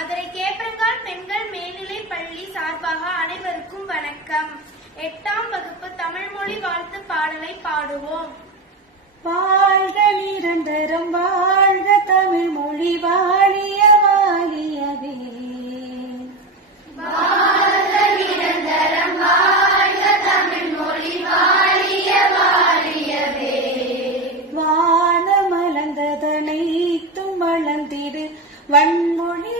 மதுரை கேப்பரங்கால் பெண்கள் மேல்நிலைப் பள்ளி சார்பாக அனைவருக்கும் வணக்கம். எட்டாம் வகுப்பு தமிழ் மொழி வாழ்த்து பாடலை பாடுவோம். வாழ்க நிரந்தரம் வாழ்க தமிழ் மொழி வாழிய வாழியவே. வன்மொழி